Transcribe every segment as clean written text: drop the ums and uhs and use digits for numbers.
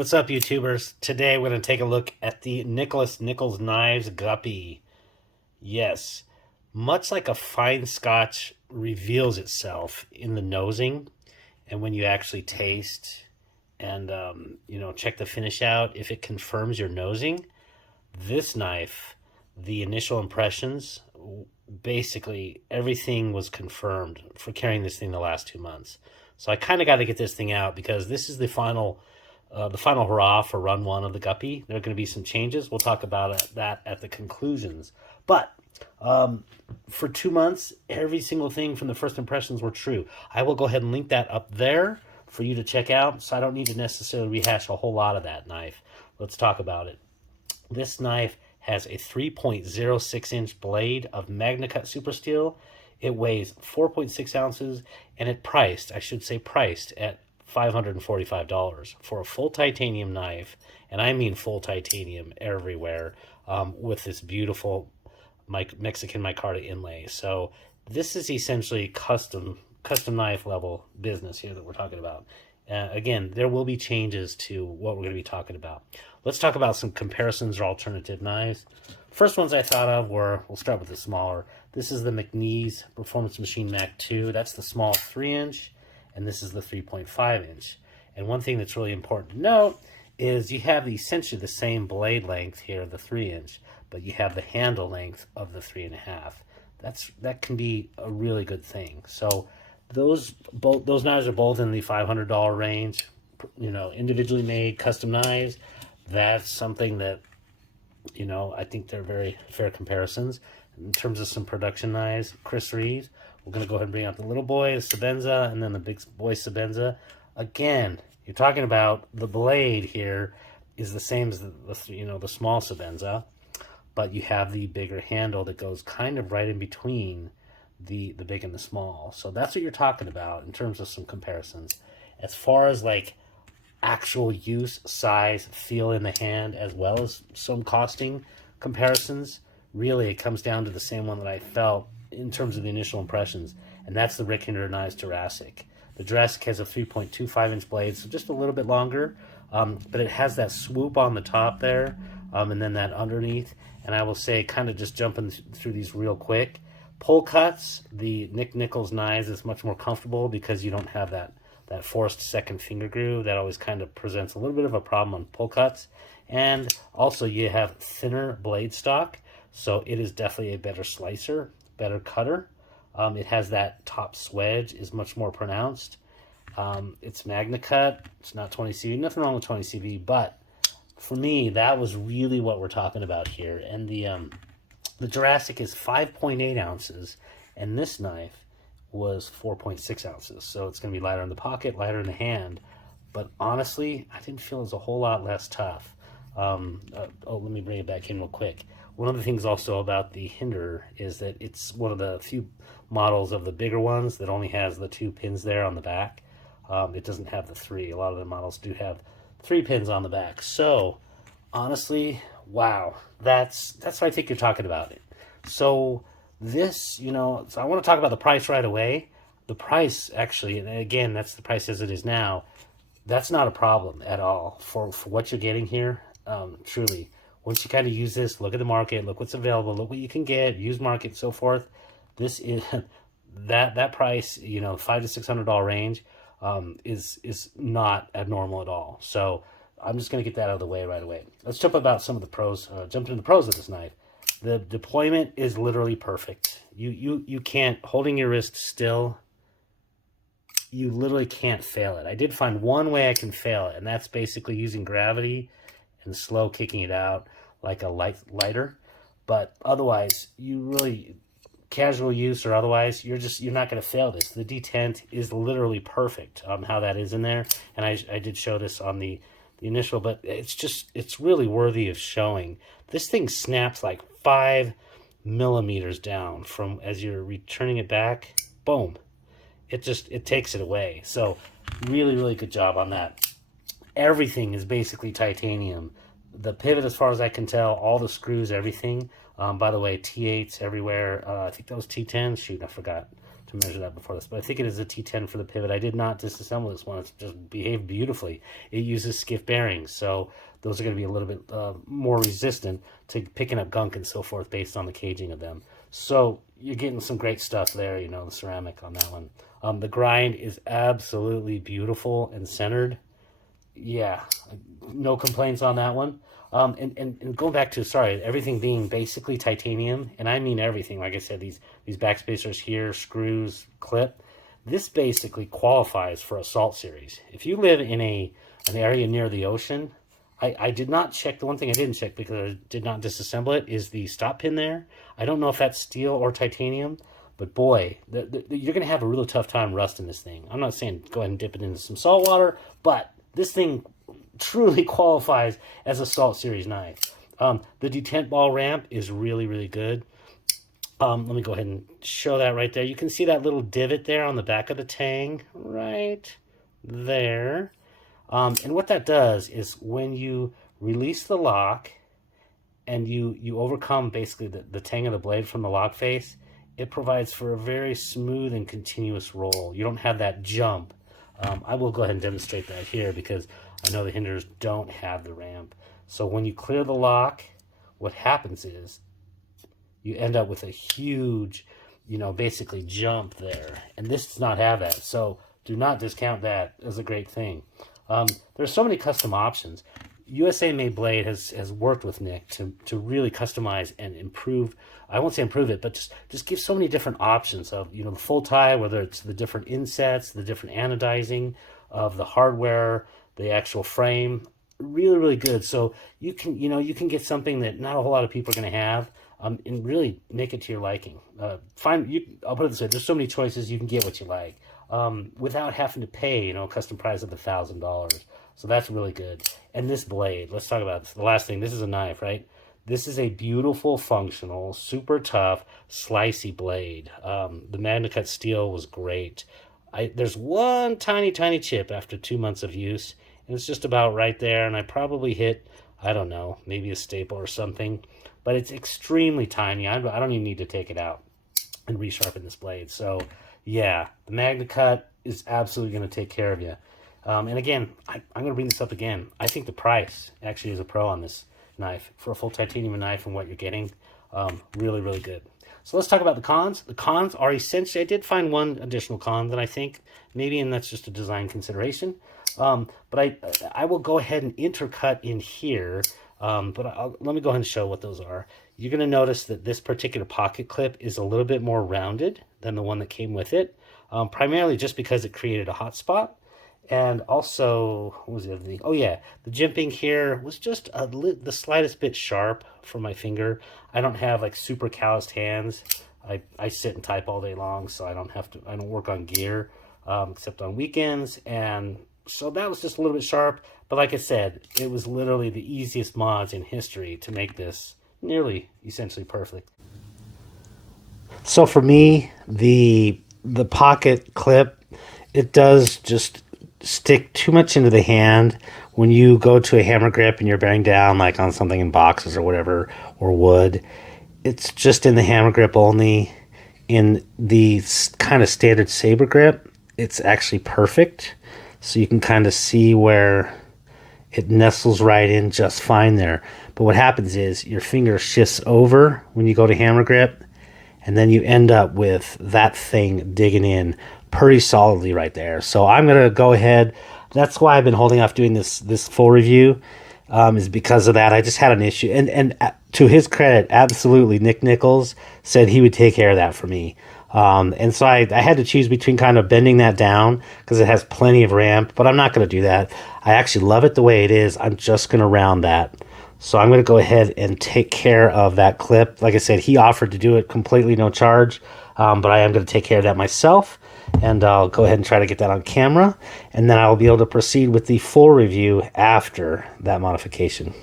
What's up, YouTubers? Today we're going to take a look at the Nichols Knives Guppy. Yes, much like a fine scotch reveals itself in the nosing, and when you actually taste and check the finish out, if it confirms your nosing, this knife, the initial impressions, basically everything was confirmed for carrying this thing the last 2 months. So I kind of got to get this thing out because this is the final hurrah for run one of the Guppy. There are going to be some changes. We'll talk about that at the conclusions. But for 2 months, every single thing from the first impressions were true. I will go ahead and link that up there for you to check out, so I don't need to necessarily rehash a whole lot of that knife. Let's talk about it. This knife has a 3.06-inch blade of MagnaCut Super Steel. It weighs 4.6 ounces, and it priced at $545 for a full titanium knife, and I mean full titanium everywhere, with this beautiful Mexican micarta inlay. So this is essentially custom knife level business here that we're talking about. Again, there will be changes to what we're going to be talking about. Let's talk about some comparisons or alternative knives. First ones I thought of were, we'll start with the smaller. This is the McNeese Performance Machine Mac 2. That's the small 3-inch, and this is the 3.5-inch. And one thing that's really important to note is you have essentially the same blade length here, the 3-inch, but you have the handle length of the 3.5. That can be a really good thing. So those knives are both in the $500 range. Individually made custom knives. That's something that, I think they're very fair comparisons. In terms of some production knives, Chris Reeves, we're going to go ahead and bring out the little boy, the Sebenza, and then the big boy Sebenza. Again, you're talking about the blade here is the same as the small Sebenza, but you have the bigger handle that goes kind of right in between the big and the small. So that's what you're talking about in terms of some comparisons. As far as like actual use, size, feel in the hand, as well as some costing comparisons, really it comes down to the same one that I felt in terms of the initial impressions, and that's the Rick Hinderer Knives Jurassic. The Jurassic has a 3.25-inch blade, so just a little bit longer, but it has that swoop on the top there, and then that underneath. And I will say, kind of just jumping through these real quick, pull cuts, the Nichols knives is much more comfortable because you don't have that forced second finger groove that always kind of presents a little bit of a problem on pull cuts. And also you have thinner blade stock, so it is definitely a better slicer, better cutter. It has that top swedge is much more pronounced. It's MagnaCut. It's not 20 CV. Nothing wrong with 20 CV, but for me, that was really what we're talking about here. And the Jurassic is 5.8 ounces, and this knife was 4.6 ounces. So it's going to be lighter in the pocket, lighter in the hand. But honestly, I didn't feel it was a whole lot less tough. Let me bring it back in real quick. One of the things also about the Hinderer is that it's one of the few models of the bigger ones that only has the 2 pins there on the back. It doesn't have the 3. A lot of the models do have 3 pins on the back. So honestly, wow, that's what I think you're talking about. So this, so I want to talk about the price right away. The price, actually, and again, that's the price as it is now. That's not a problem at all for what you're getting here. Truly, once you kind of use this, look at the market, look what's available, look what you can get, use market, so forth. This is that price, $500 to $600 range, is not abnormal at all. So I'm just going to get that out of the way right away. Let's jump about some of the pros. Jump into the pros of this knife. The deployment is literally perfect. You can't, holding your wrist still, you literally can't fail it. I did find one way I can fail it, and that's basically using gravity and slow kicking it out like a lighter. But otherwise, you really, casual use or otherwise, you're not going to fail this. The detent is literally perfect, how that is in there. And I did show this on the initial, but it's really worthy of showing. This thing snaps like 5 millimeters down from as you're returning it back. Boom. It takes it away. So really, really good job on that. Everything is basically titanium. The pivot, as far as I can tell, all the screws, everything. By the way, T8s everywhere. I think that was T10. Shoot, I forgot to measure that before this, but I think it is a T10 for the pivot. I did not disassemble this one. It's just behaved beautifully. It uses skiff bearings, so those are going to be a little bit more resistant to picking up gunk and so forth based on the caging of them. So you're getting some great stuff there, you know, the ceramic on that one. The grind is absolutely beautiful and centered. Yeah, no complaints on that one. And going back to, sorry, everything being basically titanium, and I mean everything. Like I said, these backspacers here, screws, clip. This basically qualifies for a salt series. If you live in an area near the ocean, I did not check. The one thing I didn't check because I did not disassemble it is the stop pin there. I don't know if that's steel or titanium, but boy, you're going to have a really tough time rusting this thing. I'm not saying go ahead and dip it into some salt water, but this thing truly qualifies as a salt series knife. The detent ball ramp is really, really good. Let me go ahead and show that right there. You can see that little divot there on the back of the tang right there. And what that does is when you release the lock and you overcome basically the tang of the blade from the lock face, it provides for a very smooth and continuous roll. You don't have that jump. I will go ahead and demonstrate that here because I know the hinders don't have the ramp. So when you clear the lock, what happens is you end up with a huge, you know, basically jump there. And this does not have that. So do not discount that as a great thing. There's so many custom options. USA Made Blade has worked with Nick to really customize and improve. I won't say improve it, but just give so many different options of, you know, the full tie, whether it's the different insets, the different anodizing of the hardware, the actual frame. Really, really good. So you can get something that not a whole lot of people are going to have, and really make it to your liking. I'll put it this way: there's so many choices, you can get what you like without having to pay, you know, a custom price of $1,000. So that's really good. And this blade, let's talk about this. The last thing. This is a knife, right? This is a beautiful, functional, super tough, slicey blade. The MagnaCut steel was great. There's one tiny, tiny chip after 2 months of use, and it's just about right there. And I probably hit, I don't know, maybe a staple or something, but it's extremely tiny. I don't even need to take it out and resharpen this blade. So yeah, the MagnaCut is absolutely going to take care of you. And again, I'm going to bring this up again. I think the price actually is a pro on this knife for a full titanium knife and what you're getting. Really, really good. So let's talk about the cons. The cons are essentially, I did find one additional con that I think maybe, and that's just a design consideration. But I will go ahead and intercut in here. But let me go ahead and show what those are. You're going to notice that this particular pocket clip is a little bit more rounded than the one that came with it, primarily just because it created a hot spot. And also, what was the other thing? Oh yeah, the jimping here was just the slightest bit sharp for my finger. I don't have like super calloused hands. I sit and type all day long, so I don't work on gear except on weekends. And so that was just a little bit sharp. But like I said, it was literally the easiest mods in history to make this nearly essentially perfect. So for me, the pocket clip, it does just stick too much into the hand when you go to a hammer grip and you're bearing down like on something in boxes or whatever, or wood. It's just in the hammer grip only. In the kind of standard saber grip, it's actually perfect. So you can kind of see where it nestles right in just fine there. But what happens is your finger shifts over when you go to hammer grip, and then you end up with that thing digging in pretty solidly right there. So I'm going to go ahead. That's why I've been holding off doing this full review, is because of that. I just had an issue. And to his credit, absolutely, Nick Nichols said he would take care of that for me. And so I had to choose between kind of bending that down because it has plenty of ramp, but I'm not going to do that. I actually love it the way it is. I'm just going to round that. So I'm going to go ahead and take care of that clip. Like I said, he offered to do it completely no charge, but I am going to take care of that myself. And I'll go ahead and try to get that on camera. And then I'll be able to proceed with the full review after that modification.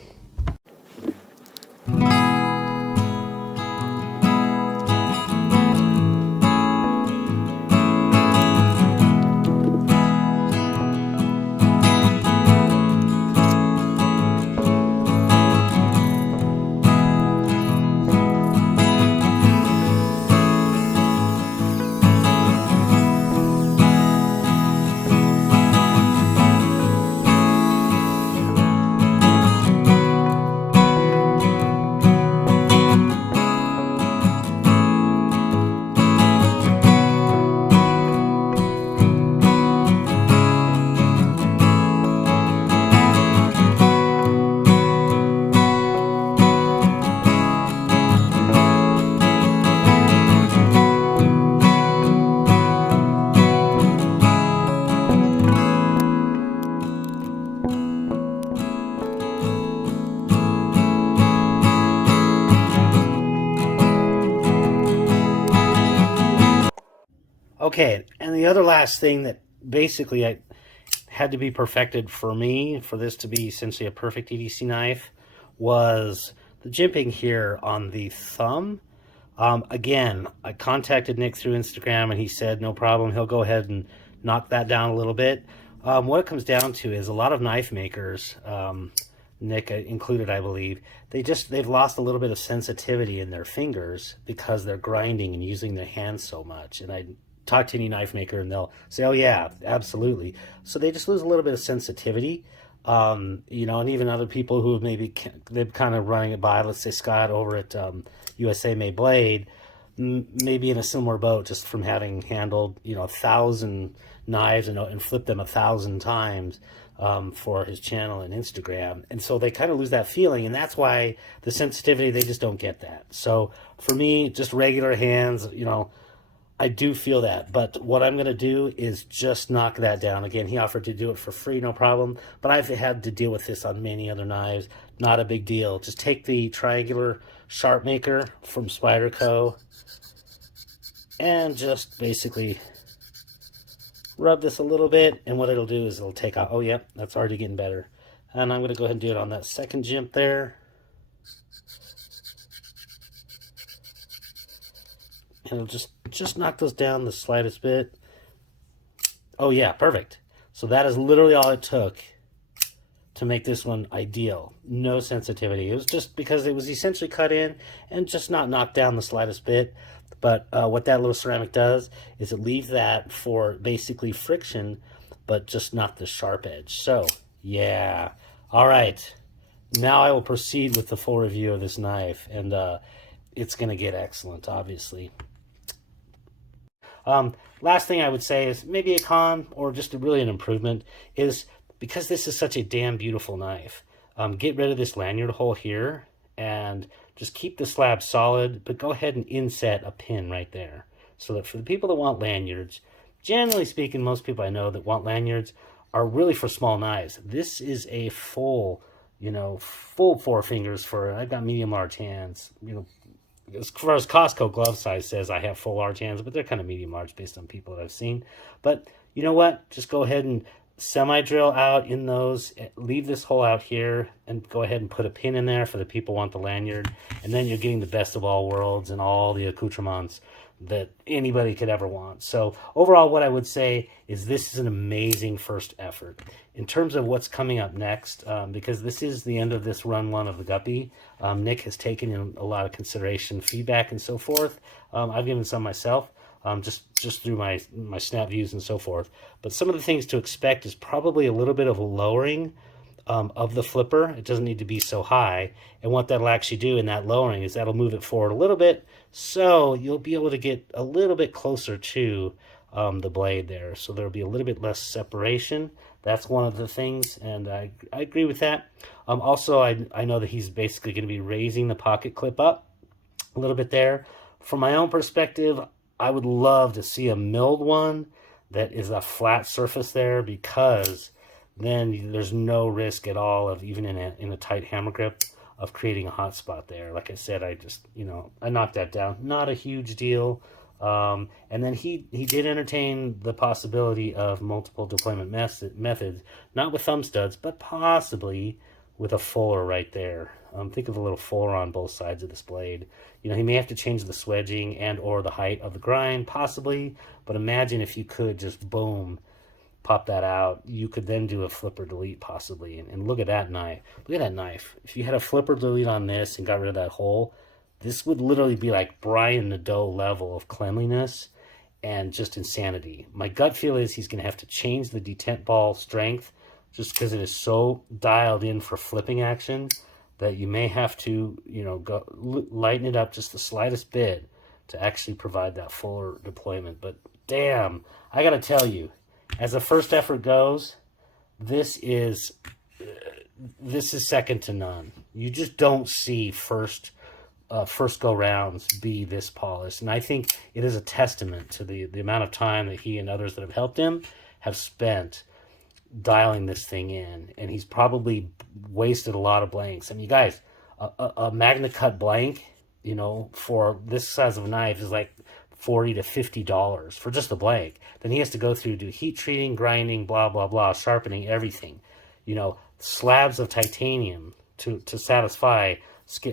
Okay, and the other last thing that basically I had to be perfected for me for this to be essentially a perfect EDC knife was the jimping here on the thumb. Again, I contacted Nick through Instagram and he said no problem, he'll go ahead and knock that down a little bit. What it comes down to is a lot of knife makers, Nick included, I believe, they've lost a little bit of sensitivity in their fingers because they're grinding and using their hands so much. And I talk to any knife maker and they'll say, oh yeah, absolutely. So they just lose a little bit of sensitivity. You know, and even other people who have maybe they've kind of running it by, let's say Scott over at USA May Blade, maybe in a similar boat, just from having handled 1,000 knives and flipped them 1,000 times for his channel and Instagram, and so they kind of lose that feeling, and that's why the sensitivity, they just don't get that. So for me, just regular hands, I do feel that, but what I'm going to do is just knock that down. Again, he offered to do it for free, no problem, but I've had to deal with this on many other knives. Not a big deal. Just take the triangular sharp maker from Spyderco and just basically rub this a little bit, and what it'll do is it'll take out, oh yep, that's already getting better. And I'm going to go ahead and do it on that second jimp there. And it'll just knock those down the slightest bit. Oh yeah, perfect. So that is literally all it took to make this one ideal. No sensitivity. It was just because it was essentially cut in and just not knocked down the slightest bit. But what that little ceramic does is it leaves that for basically friction, but just not the sharp edge. So yeah. All right. Now I will proceed with the full review of this knife, and it's going to get excellent, obviously. Last thing I would say is maybe a con or just really an improvement is because this is such a damn beautiful knife. Get rid of this lanyard hole here and just keep the slab solid, but go ahead and inset a pin right there. So that for the people that want lanyards, generally speaking, most people I know that want lanyards are really for small knives. This is a full, full four fingers for, I've got medium large hands, as far as Costco glove size says, I have full large hands, but they're kind of medium large based on people that I've seen. But you know what? Just go ahead and semi-drill out in those, leave this hole out here, and go ahead and put a pin in there for the people who want the lanyard. And then you're getting the best of all worlds and all the accoutrements that anybody could ever want. So overall, what I would say is this is an amazing first effort. In terms of what's coming up next, because this is the end of this run one of the Guppy, Nick has taken in a lot of consideration, feedback, and so forth. I've given some myself, just through my snap views and so forth. But some of the things to expect is probably a little bit of a lowering of the flipper. It doesn't need to be so high. And what that'll actually do in that lowering is that'll move it forward a little bit, so you'll be able to get a little bit closer to the blade there. So there'll be a little bit less separation. That's one of the things, and I agree with that. Also, I know that he's basically going to be raising the pocket clip up a little bit there. From my own perspective, I would love to see a milled one that is a flat surface there, because then there's no risk at all of, even in a tight hammer grip, of creating a hot spot there. Like I said, I just, I knocked that down. Not a huge deal. And then he did entertain the possibility of multiple deployment methods, not with thumb studs, but possibly with a fuller right there. Think of a little fuller on both sides of this blade. He may have to change the swedging and or the height of the grind, possibly, but imagine if you could just, boom, pop that out. You could then do a flipper delete possibly, and look at that knife. Look at that knife. If you had a flipper delete on this and got rid of that hole, this would literally be like Brian Nadeau level of cleanliness and just insanity. My gut feel is he's going to have to change the detent ball strength, just because it is so dialed in for flipping action that you may have to, go lighten it up just the slightest bit to actually provide that fuller deployment. But damn, I got to tell you, as a first effort goes, this is second to none. You just don't see first go rounds be this polished, and I think it is a testament to the amount of time that he and others that have helped him have spent dialing this thing in. And he's probably wasted a lot of blanks. I mean, you guys, a Magna Cut blank, for this size of a knife is like $40 to $50 for just the blade. Then he has to go through, do heat treating, grinding, blah, blah, blah, sharpening, everything. You know, slabs of titanium to satisfy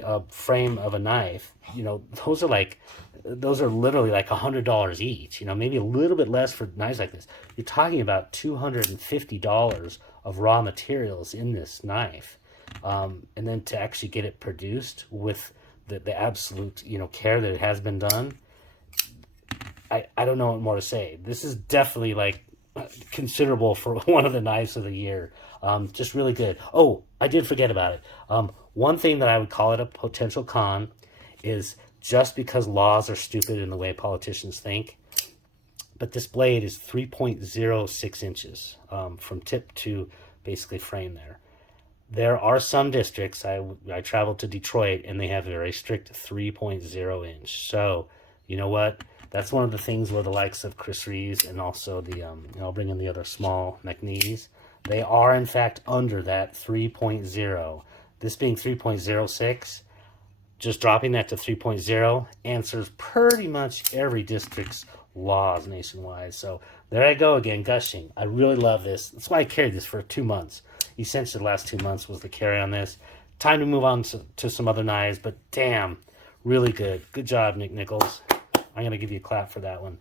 a frame of a knife. You know, those are literally like $100 each. You know, maybe a little bit less for knives like this. You're talking about $250 of raw materials in this knife. And then to actually get it produced with the absolute, you know, care that it has been done, I don't know what more to say. This is definitely like considerable for one of the knives of the year. Just really good. Oh, I did forget about it. One thing that I would call it a potential con is just because laws are stupid in the way politicians think, but this blade is 3.06 inches from tip to basically frame there. There are some districts, I traveled to Detroit, and they have a very strict 3.0 inch. So, you know what? That's one of the things where the likes of Chris Reeves and also the, I'll bring in the other small McNeese, they are in fact under that 3.0. This being 3.06, just dropping that to 3.0 answers pretty much every district's laws nationwide. So there I go again, gushing. I really love this. That's why I carried this for 2 months. Essentially the last 2 months was the carry on this. Time to move on to some other knives, but damn, really good. Good job, Nichols. I'm going to give you a clap for that one.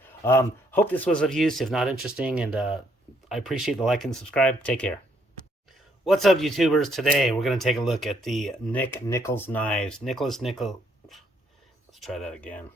Hope this was of use, if not interesting, and I appreciate the like and subscribe. Take care. What's up, YouTubers? Today we're going to take a look at the Nichols knives. Nichols. Let's try that again.